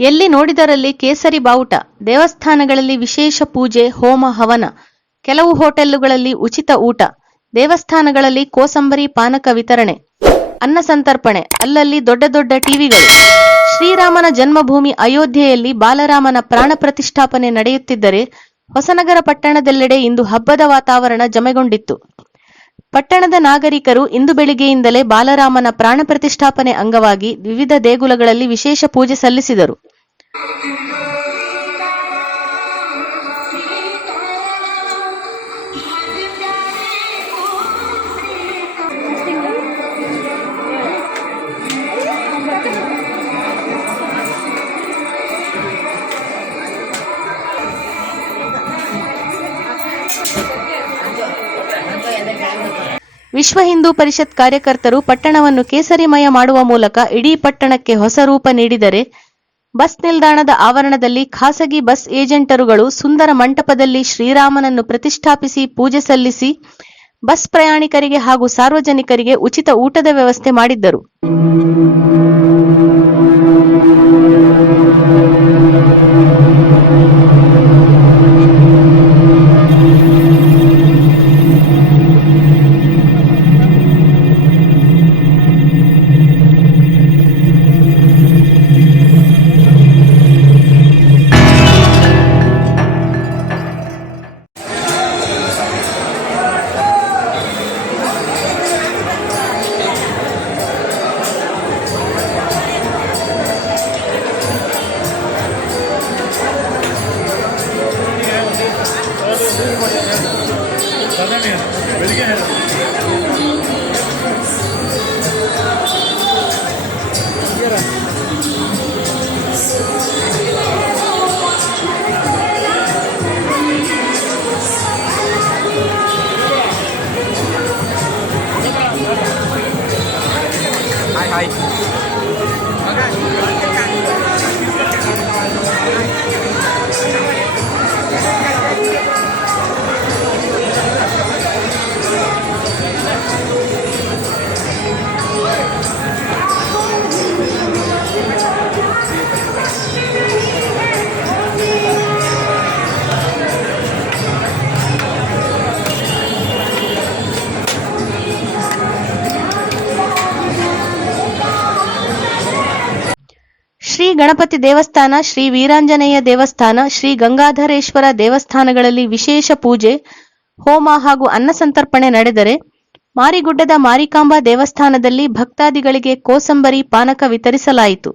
ಎಲ್ಲಿ ನೋಡಿದರಲ್ಲಿ ಕೇಸರಿ ಬಾವುಟ, ದೇವಸ್ಥಾನಗಳಲ್ಲಿ ವಿಶೇಷ ಪೂಜೆ, ಹೋಮ, ಹವನ, ಕೆಲವು ಹೋಟೆಲ್ಲುಗಳಲ್ಲಿ ಉಚಿತ ಊಟ, ದೇವಸ್ಥಾನಗಳಲ್ಲಿ ಕೋಸಂಬರಿ ಪಾನಕ ವಿತರಣೆ, ಅನ್ನ ಸಂತರ್ಪಣೆ, ಅಲ್ಲಲ್ಲಿ ದೊಡ್ಡ ದೊಡ್ಡ ಟಿವಿಗಳು. ಶ್ರೀರಾಮನ ಜನ್ಮಭೂಮಿ ಅಯೋಧ್ಯೆಯಲ್ಲಿ ಬಾಲರಾಮನ ಪ್ರಾಣ ಪ್ರತಿಷ್ಠಾಪನೆ ನಡೆಯುತ್ತಿದ್ದರೆ ಹೊಸನಗರ ಪಟ್ಟಣದೆಲ್ಲೆಡೆ ಇಂದು ಹಬ್ಬದ ವಾತಾವರಣ ಜಮೆಗೊಂಡಿತ್ತು. ಪಟ್ಟಣದ ನಾಗರಿಕರು ಇಂದು ಬೆಳಿಗ್ಗೆಯಿಂದಲೇ ಬಾಲರಾಮನ ಪ್ರಾಣ ಪ್ರತಿಷ್ಠಾಪನೆ ಅಂಗವಾಗಿ ವಿವಿಧ ದೇಗುಲಗಳಲ್ಲಿ ವಿಶೇಷ ಪೂಜೆ ಸಲ್ಲಿಸಿದರು. ವಿಶ್ವ ಹಿಂದೂ ಪರಿಷತ್ ಕಾರ್ಯಕರ್ತರು ಪಟ್ಟಣವನ್ನು ಕೇಸರಿಮಯ ಮಾಡುವ ಮೂಲಕ ಇಡೀ ಪಟ್ಟಣಕ್ಕೆ ಹೊಸ ರೂಪ ನೀಡಿದರೆ ಬಸ್ ನಿಲ್ದಾಣದ ಆವರಣದಲ್ಲಿ ಖಾಸಗಿ ಬಸ್ ಏಜೆಂಟರುಗಳು ಸುಂದರ ಮಂಟಪದಲ್ಲಿ ಶ್ರೀರಾಮನನ್ನು ಪ್ರತಿಷ್ಠಾಪಿಸಿ ಪೂಜೆ ಸಲ್ಲಿಸಿ ಬಸ್ ಪ್ರಯಾಣಿಕರಿಗೆ ಹಾಗೂ ಸಾರ್ವಜನಿಕರಿಗೆ ಉಚಿತ ಊಟದ ವ್ಯವಸ್ಥೆ ಮಾಡಿದ್ದರು. ಶ್ರೀ ಗಣಪತಿ ದೇವಸ್ಥಾನ, ಶ್ರೀ ವೀರಾಂಜನೇಯ ದೇವಸ್ಥಾನ, ಶ್ರೀ ಗಂಗಾಧರೇಶ್ವರ ದೇವಸ್ಥಾನಗಳಲ್ಲಿ ವಿಶೇಷ ಪೂಜೆ, ಹೋಮ ಹಾಗೂ ಅನ್ನ ಸಂತರ್ಪಣೆ ನಡೆದರೆ ಮಾರಿಗುಡ್ಡದ ಮಾರಿಕಾಂಬಾ ದೇವಸ್ಥಾನದಲ್ಲಿ ಭಕ್ತಾದಿಗಳಿಗೆ ಕೋಸಂಬರಿ, ಪಾನಕ ವಿತರಿಸಲಾಯಿತು.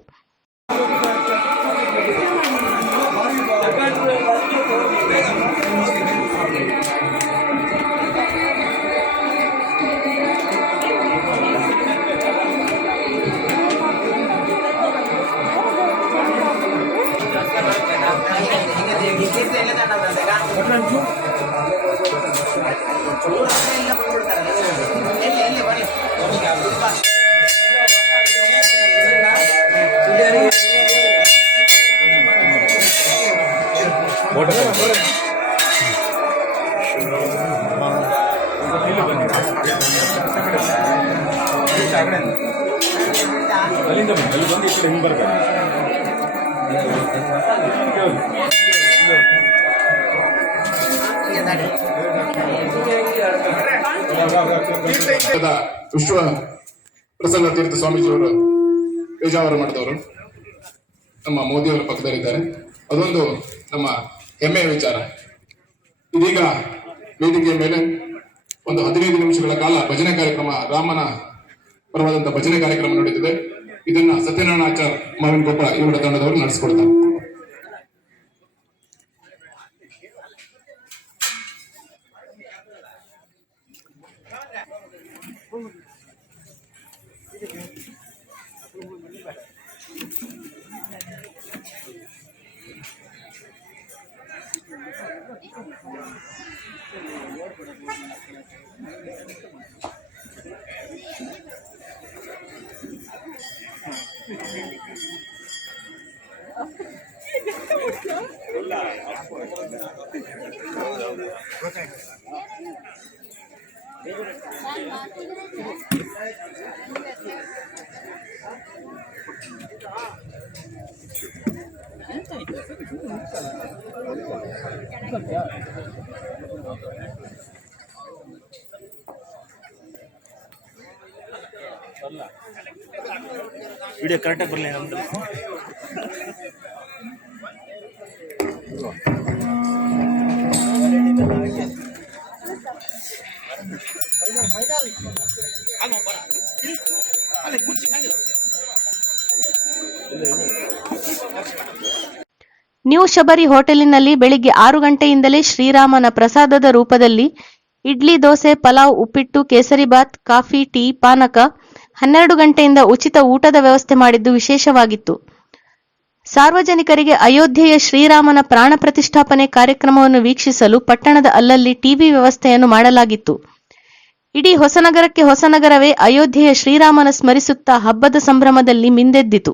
ಅಲ್ಲಿಂದ ಬನ್ನಿ ಅಲ್ಲಿ ಬಂದು ಈ ಕಡೆ ಹಿಂಗೆ ಬರ್ಬೇಕು ದ ವಿಶ್ವ ಪ್ರಸನ್ನ ತೀರ್ಥ ಸ್ವಾಮೀಜಿಯವರು ಪೇಜಾವರ ಮಠದವರು ನಮ್ಮ ಮೋದಿಯವರ ಪಕ್ಕದಲ್ಲಿದ್ದಾರೆ. ಅದೊಂದು ನಮ್ಮ ಹೆಮ್ಮೆಯ ವಿಚಾರ. ಇದೀಗ ವೇದಿಕೆಯ ಮೇಲೆ ಒಂದು ಹದಿನೈದು ನಿಮಿಷಗಳ ಕಾಲ ಭಜನೆ ಕಾರ್ಯಕ್ರಮ ರಾಮನ ಪರವಾದಂತಹ ಭಜನೆ ಕಾರ್ಯಕ್ರಮ ನಡೀತಿದೆ. ಇದನ್ನ ಸತ್ಯನಾರಾಯಣ ಆಚಾರ್ ಮಾವಿನ ಗೋಪಾಲ್ ಇವರ ತಂಡದವರು ನಡೆಸಿಕೊಡ್ತಾರೆ. வீடியோ கரெக்டாக பண்ணல வந்துருக்கும் Thank you. ನ್ಯೂ ಶಬರಿ ಹೋಟೆಲಿನಲ್ಲಿ ಬೆಳಿಗ್ಗೆ ಆರು ಗಂಟೆಯಿಂದಲೇ ಶ್ರೀರಾಮನ ಪ್ರಸಾದದ ರೂಪದಲ್ಲಿ ಇಡ್ಲಿ ದೋಸೆ, ಪಲಾವ್, ಉಪ್ಪಿಟ್ಟು ಕೇಸರಿಬಾತ್ ಕಾಫಿ, ಟೀ, ಪಾನಕ ಹನ್ನೆರಡು ಗಂಟೆಯಿಂದ ಉಚಿತ ಊಟದ ವ್ಯವಸ್ಥೆ ಮಾಡಿದ್ದು ವಿಶೇಷವಾಗಿತ್ತು. ಸಾರ್ವಜನಿಕರಿಗೆ ಅಯೋಧ್ಯೆಯ ಶ್ರೀರಾಮನ ಪ್ರಾಣ ಪ್ರತಿಷ್ಠಾಪನೆ ಕಾರ್ಯಕ್ರಮವನ್ನು ವೀಕ್ಷಿಸಲು ಪಟ್ಟಣದ ಅಲ್ಲಲ್ಲಿ ಟಿವಿ ವ್ಯವಸ್ಥೆಯನ್ನು ಮಾಡಲಾಗಿತ್ತು. ಇಡೀ ಹೊಸನಗರಕ್ಕೆ ಹೊಸನಗರವೇ ಅಯೋಧ್ಯೆಯ ಶ್ರೀರಾಮನ ಸ್ಮರಿಸುತ್ತಾ ಹಬ್ಬದ ಸಂಭ್ರಮದಲ್ಲಿ ಮಿಂದೆದ್ದಿತು.